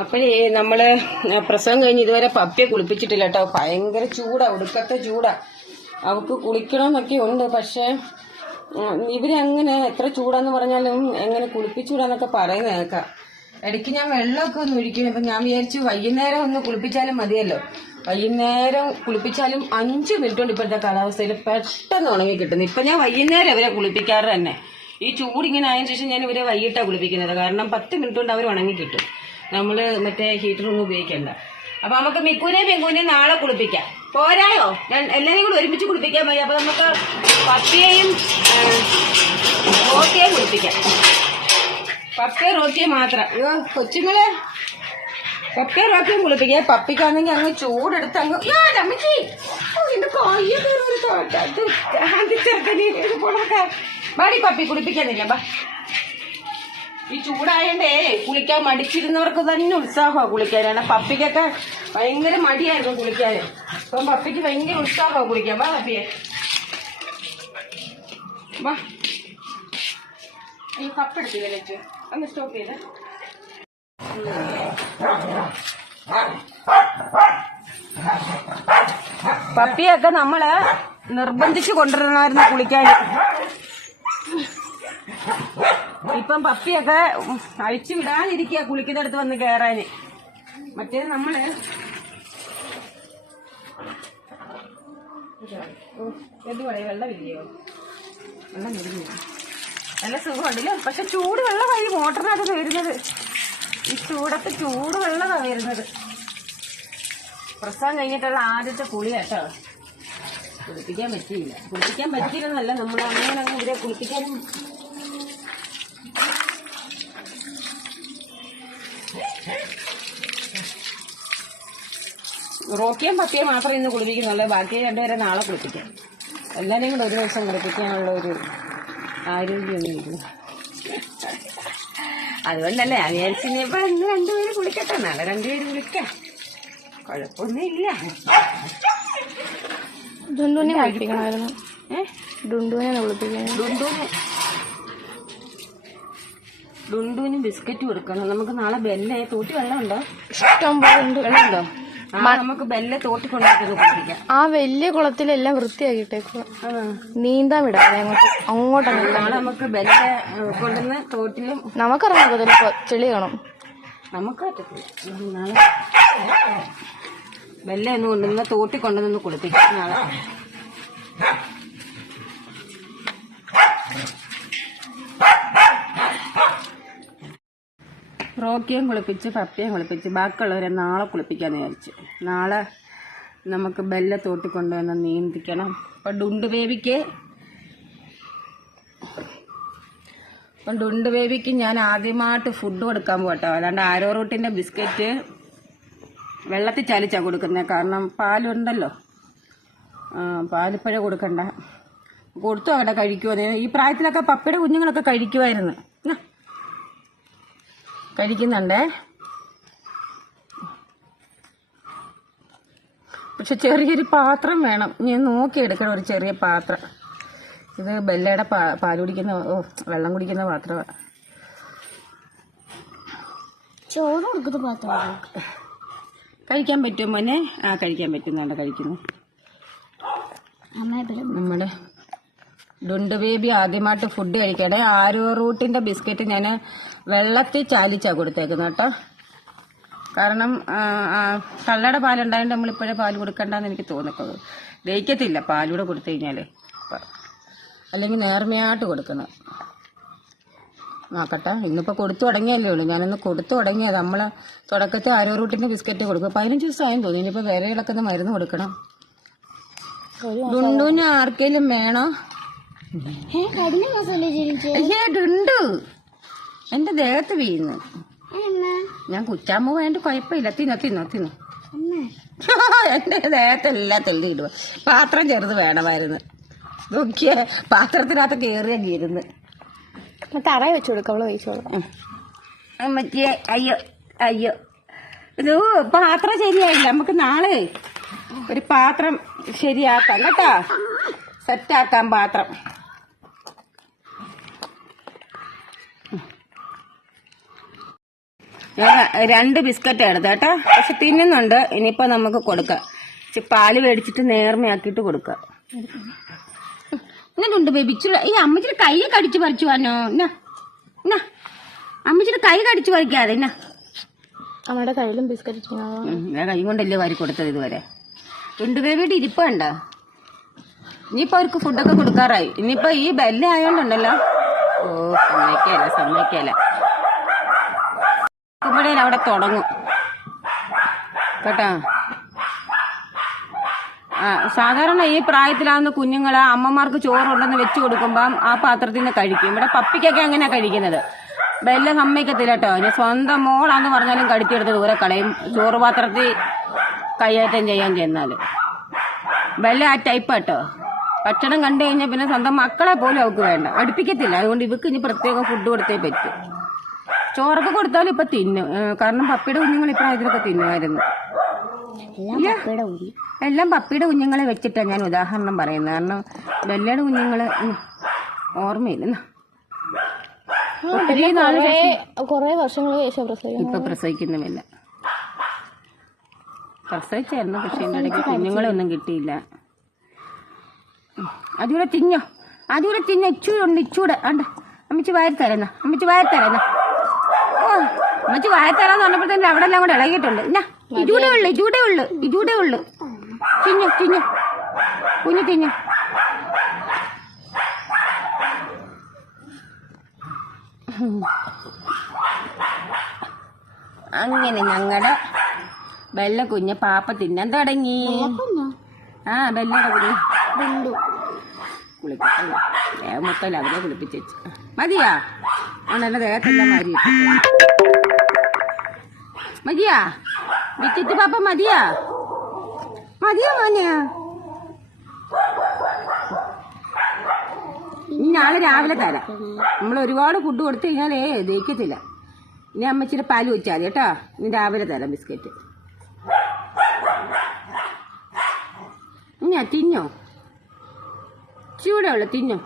അപ്പോഴേ നമ്മൾ പ്രസവം കഴിഞ്ഞ് ഇതുവരെ പപ്പിയെ കുളിപ്പിച്ചിട്ടില്ല കേട്ടോ. ഭയങ്കര ചൂടാ ഒടുക്കത്തെ ചൂടാ. അവക്ക് കുളിക്കണമെന്നൊക്കെ ഉണ്ട് പക്ഷെ ഇവരങ്ങനെ എത്ര ചൂടാന്ന് പറഞ്ഞാലും എങ്ങനെ കുളിപ്പിച്ചൂടാന്നൊക്കെ പറയുന്ന കേൾക്കാം. ഇടയ്ക്ക് ഞാൻ വെള്ളമൊക്കെ ഒന്ന് ഒഴിക്കും. അപ്പൊ ഞാൻ വിചാരിച്ചു വൈകുന്നേരം ഒന്ന് കുളിപ്പിച്ചാലും മതിയല്ലോ. വൈകുന്നേരം കുളിപ്പിച്ചാലും അഞ്ച് മിനിറ്റ് കൊണ്ട് ഇപ്പോഴത്തെ കാലാവസ്ഥയിൽ പെട്ടെന്ന് ഉണങ്ങി കിട്ടുന്നു. ഇപ്പൊ ഞാൻ വൈകുന്നേരം ഇവരെ കുളിപ്പിക്കാറ് തന്നെ. ഈ ചൂടിങ്ങനെ ആയതിനു ശേഷം ഞാൻ ഇവരെ വൈകിട്ടാണ് കുളിപ്പിക്കുന്നത്. കാരണം പത്ത് മിനിറ്റ് കൊണ്ട് അവർ ഉണങ്ങി കിട്ടും. നമ്മൾ മറ്റേ ഹീറ്റർ ഒന്നും ഉപയോഗിക്കണ്ട. അപ്പൊ നമുക്ക് മിക്കുനേയും പെങ്കുനേയും നാളെ കുളിപ്പിക്കാം. പോരായോ? ഞാൻ എല്ലാവരെയും കൂടി ഒരുമിച്ച് കുളിപ്പിക്കാൻ മതി അപ്പൊ നമുക്ക് പപ്പിയെയും റോട്ടിയെയും കുളിപ്പിക്കാം. പപ്പിയ റോട്ടിയെ മാത്രം. അയ്യോ കൊച്ചുങ്ങളെ. പപ്പയും റോട്ടിയും കുളിപ്പിക്കാം. പപ്പിക്കാണെങ്കിൽ അങ്ങ് ചൂടെടുത്ത് അങ്ങ് രമച്ചി. എന്റെ പോണൊക്കെ. പപ്പി കുളിപ്പിക്കാനില്ല ബാ ഈ ചൂടായണ്ടേ കുളിക്കാൻ മടിച്ചിരുന്നവർക്ക് തന്നെ ഉത്സാഹമാണ് കുളിക്കാനാണ് പപ്പിക്കൊക്കെ ഭയങ്കര മടിയായിരുന്നു കുളിക്കാൻ. അപ്പം പപ്പിക്ക് ഭയങ്കര ഉത്സാഹമാണ് കുളിക്കാൻ. വാ പപ്പിയെ. വാ. ഈ കപ്പെടുത്തില്ല വെച്ച്. ഒന്ന് സ്റ്റോപ്പ് ചെയ്തേ. പപ്പിയൊക്കെ നമ്മൾ നിർബന്ധിച്ചു കൊണ്ടുവരണമായിരുന്നു കുളിക്കാൻ. ഇപ്പം പപ്പിയൊക്കെ അഴിച്ചു വിടാനിരിക്കുക കുളിക്കുന്നിടത്ത് വന്ന് കയറാന് മറ്റേ നമ്മൾ നല്ല സുഖമുണ്ടല്ലോ. പക്ഷെ ചൂട് വെള്ളമായി മോട്ടറിനകത്ത് വരുന്നത്. ഈ ചൂടത്ത് ചൂട് വെള്ളമാണ് വരുന്നത്. പ്രസവം കഴിഞ്ഞിട്ടുള്ള ആദ്യത്തെ കുളി കേട്ടോ. കുളിപ്പിക്കാൻ പറ്റിയില്ല. കുളിപ്പിക്കാൻ പറ്റിയില്ലെന്നല്ല നമ്മൾ അങ്ങനെ അങ്ങ് ഇവരെ കുളിപ്പിക്കാനും റോക്കിയും പത്തിയും മാത്രം ഇന്ന് കുളിപ്പിക്കുന്നുള്ളൂ. ബാക്കി രണ്ടുപേരെ നാളെ കുളിപ്പിക്കാം. എല്ലാവരെയും കൂടെ ഒരു ദിവസം കുളിപ്പിക്കാനുള്ള ഒരു ആരോഗ്യമൊന്നും ഇല്ല അതുകൊണ്ടല്ലേ ഞാൻ വിചാരിച്ചു ഇനിയിപ്പോ ഇന്ന് രണ്ടുപേര് കുളിക്കട്ടെ. നാളെ രണ്ടുപേര് കുളിക്കാം. കുഴപ്പമൊന്നുമില്ല. ഡുണ്ടുവിനെ കുളിപ്പിക്കണമായിരുന്നു. കുളിപ്പിക്കണം? ബിസ്ക്കറ്റ് കൊടുക്കണം. നമുക്ക് നാളെ ബെല്ലേ തൂട്ടി വെള്ളമുണ്ടോ? ഇഷ്ടം പോലെ ഉണ്ട്. വെള്ളമുണ്ടോ? നമുക്ക് കുളിപ്പിക്കാം ആ വലിയ കുളത്തിലെല്ലാം വൃത്തിയാക്കിയിട്ടേക്കുക ആ. നീന്താൻ വിടാതെ അങ്ങോട്ട് അങ്ങോട്ടങ്ങ് നാളെ നമുക്ക് കൊണ്ടുവന്ന് തോട്ടിലും നമുക്കറിയാം പറ്റത്തില്ല ഇപ്പൊ ചെളി കാണും. നമുക്ക് പറ്റത്തില്ല. നാളെ. ഒന്ന് കൊണ്ടുവന്ന് തോട്ടി കൊണ്ടുവന്ന് കുളിപ്പിക്കാം. നാളെ. റോക്കിയും കുളിപ്പിച്ച് പപ്പിയും കുളിപ്പിച്ച് ബാക്കിയുള്ളവരെ നാളെ കുളിപ്പിക്കാന്ന് വിചാരിച്ചു. നാളെ നമുക്ക് ബെല്ല തോട്ടി കൊണ്ടുവന്ന് നീന്തിക്കണം. അപ്പം ഡുണ്ട് ബേബിക്ക് അപ്പം ഡുണ്ട് ബേബിക്ക് ഞാൻ ആദ്യമായിട്ട് ഫുഡ് കൊടുക്കാൻ പോട്ടോ അല്ലാണ്ട് ആരോ റൂട്ടിന്റെ ബിസ്ക്കറ്റ് വെള്ളത്തിൽ ചാലിച്ചാണ് കൊടുക്കുന്നത് കാരണം പാലുണ്ടല്ലോ. പാലിപ്പഴ കൊടുക്കണ്ട. കൊടുത്തു അവിടെ കഴിക്കുമോ ഈ പ്രായത്തിലൊക്കെ പപ്പയുടെ കുഞ്ഞുങ്ങളൊക്കെ കഴിക്കുമായിരുന്നു. കഴിക്കുന്നുണ്ടേ. പക്ഷെ ചെറിയൊരു പാത്രം വേണം. ഞാൻ നോക്കിയെടുക്കണം ഒരു ചെറിയ പാത്രം. ഇത് ബെല്ലയുടെ പാ പാൽ കുടിക്കുന്ന വെള്ളം കുടിക്കുന്ന പാത്രമാണ് ചോറ് കൊടുക്കുന്ന പാത്രം കഴിക്കാൻ പറ്റുമോ മോനെ? ആ കഴിക്കാൻ പറ്റുന്നുണ്ട് കഴിക്കുന്നു. നമ്മുടെ ഡുണ്ട് ബേബി ആദ്യമായിട്ട് ഫുഡ് കഴിക്കണേ. ആരോ റൂട്ടിന്റെ ബിസ്ക്കറ്റ് ഞാൻ വെള്ളത്തിൽ ചാലിച്ചാ കൊടുത്തേക്കുന്നത് കേട്ടോ. കാരണം കള്ളയുടെ പാലുണ്ടായതുകൊണ്ട് നമ്മളിപ്പോഴേ പാൽ കൊടുക്കണ്ടെന്ന് എനിക്ക് തോന്നിക്കുന്നത് ദഹിക്കത്തില്ല പാലൂടെ കൊടുത്തു കഴിഞ്ഞാൽ അല്ലെങ്കിൽ നേർമയായിട്ട് കൊടുക്കണം. നോക്കട്ടെ ഇന്നിപ്പോൾ കൊടുത്തു തുടങ്ങിയല്ലേ ഉള്ളൂ. ഞാനൊന്ന് കൊടുത്തു തുടങ്ങിയത് നമ്മൾ തുടക്കത്തിൽ ആരോ റൂട്ടിന്റെ ബിസ്ക്കറ്റ് കൊടുക്കും. പതിനഞ്ച് ദിവസമായെന്ന് തോന്നി ഇനിയിപ്പോൾ വില ഇളക്കുന്ന മരുന്ന് കൊടുക്കണം. ഡുണ്ടുവിന് ആർക്കെങ്കിലും വേണോ? എന്റെ ദേഹത്ത് വീഴുന്നു ഞാൻ കുച്ചാമ്പ് വേണ്ട കുഴപ്പമില്ല. തിന്നോ തിന്നോ തിന്നോ. എന്റെ ദേഹത്തെല്ലാം ഇടുക പാത്രം ചെറുത് വേണമായിരുന്നു. നോക്കിയേ പാത്രത്തിനകത്ത് കയറിയ കീരുന്ന് തറ വെച്ചു കൊടുക്കാം അവൾ മറ്റേ അയ്യോ അയ്യോ. ഇത് പാത്രം ശരിയായില്ല. നമുക്ക് നാളെ ഒരു പാത്രം ശരിയാക്കാം കേട്ടോ. സെറ്റാക്കാം പാത്രം. രണ്ട് ബിസ്ക്കറ്റ് എടുത്ത കേട്ടോ. പക്ഷെ തിന്നുന്നുണ്ട്. ഇനിയിപ്പോ നമുക്ക് കൊടുക്കാം. ഇച്ചിരി പാൽ മേടിച്ചിട്ട് നേർമയാക്കിയിട്ട് കൊടുക്കാം. ഇങ്ങനെയുണ്ട് ബേബിച്ചുള്ള ഈ അമ്മച്ചിയുടെ കൈ കടിച്ചു പറിച്ചു വന്നോ എന്നാ എന്നാ അമ്മച്ചിയുടെ കൈ കടിച്ചു പറിക്കാതെ എന്നാ അമ്മയുടെ കയ്യിലും ബിസ്ക്കറ്റ് ഞാൻ കൈ കൊണ്ടല്ലേ വാരി കൊടുത്തത് ഇതുവരെ. ഉണ്ട് ബേബിയുടെ ഇരിപ്പുണ്ട ഇനിയിപ്പോ അവർക്ക് ഫുഡൊക്കെ കൊടുക്കാറായി. ഇനിയിപ്പോ ഈ ബെല്ല ഓ സമ്മതിക്കല സമ്മതിക്കല. ഇവിടെ അവിടെ തുടങ്ങും. കേട്ടോ? സാധാരണ ഈ പ്രായത്തിലാവുന്ന കുഞ്ഞുങ്ങൾ അമ്മമാർക്ക് ചോറുണ്ടെന്ന് വെച്ച് കൊടുക്കുമ്പം ആ പാത്രത്തിൽ നിന്ന് കഴിക്കും. ഇവിടെ പപ്പിക്കൊക്കെ അങ്ങനെ കഴിക്കുന്നത്? ബെല്ല സമ്മതിക്കത്തില്ല കേട്ടോ. ഇനി സ്വന്തം മോളാന്ന് പറഞ്ഞാലും കടിച്ചെടുത്ത് ദൂരെ കളയും. ചോറ് പാത്രത്തിൽ കൈയേറ്റം ചെയ്യാൻ ചെന്നാൽ ബെല്ല ആ ടൈപ്പ് കേട്ടോ ഭക്ഷണം കണ്ടു കഴിഞ്ഞാൽ പിന്നെ സ്വന്തം മക്കളെ പോലും അവൾക്ക് വേണ്ട. അടുപ്പിക്കത്തില്ല. അതുകൊണ്ട് ഇവക്ക് ഇനി പ്രത്യേകം ഫുഡ് കൊടുത്തേ പറ്റും. ചോറൊക്കെ കൊടുത്താലും ഇപ്പൊ തിന്നും. കാരണം പപ്പിയുടെ കുഞ്ഞുങ്ങൾ ഇപ്രായത്തിലൊക്കെ തിന്നുമായിരുന്നു. എല്ലാം പപ്പിയുടെ കുഞ്ഞുങ്ങളെ വെച്ചിട്ടാ ഞാൻ ഉദാഹരണം പറയുന്നത്. കാരണം ബെല്ലയുടെ കുഞ്ഞുങ്ങൾ ഓർമ്മയില്ല. ഒത്തിരി നാൾ കൊറേ ശേഷം. ഇപ്പൊ പ്രസവിക്കുന്നുമില്ല. പ്രസവിച്ചായിരുന്നു പക്ഷെ എന്റെ ഇടയ്ക്ക് കുഞ്ഞുങ്ങളെ ഒന്നും കിട്ടിയില്ല. അതിവിടെ അതുകൂടെ തിന്നോ. അതുകൂടെ തിന്നോ. ഇച്ചൂടെ ഉണ്ട് ഇച്ചൂടെ. ഉണ്ട് അമ്മച്ചി വാരി തരുന്ന. അമ്മച്ചി വാരി തരുന്ന. അമ്മച്ചി വാരി തരാന്ന് പറഞ്ഞപ്പോഴത്തേനും അവിടെ എല്ലാം കൂടെ ഇളകിയിട്ടുണ്ട്. എന്നാ ഇതൂടെ ഉള്ളു ഇതൂടെ ഉള്ളു ഇതൂടെ ഉള്ളു. തിന്നു തിന്നു. കുഞ്ഞു തിന്നു. അങ്ങനെ ഞങ്ങളുടെ വെള്ള കുഞ്ഞ് പാപ്പ തിന്നാൻ തുടങ്ങി. ആ ബെല്ലയുടെ കുടി കുളിക്കട്ടെ ദേഹമൊത്തല്ല അവരെ കുളിപ്പിച്ചു വെച്ച്. ആണല്ലോ ദേഹത്തെല്ലാം മാറി മതിയാ? വിറ്റിട്ട് പാപ്പ മതിയാ? മതിയോ മോനെയാ ഇനി നാളെ രാവിലെ തരാം. നമ്മൾ ഒരുപാട് ഫുഡ് കൊടുത്തു കഴിഞ്ഞാലേ ദഹിക്കത്തില്ല. ഇനി അമ്മച്ചിയുടെ പാൽ വെച്ചാൽ മതി കേട്ടോ. ഇനി രാവിലെ തരാം ബിസ്ക്കറ്റ്. ഇനി തിന്നോ? ചൂടുള്ള തിന്നോ?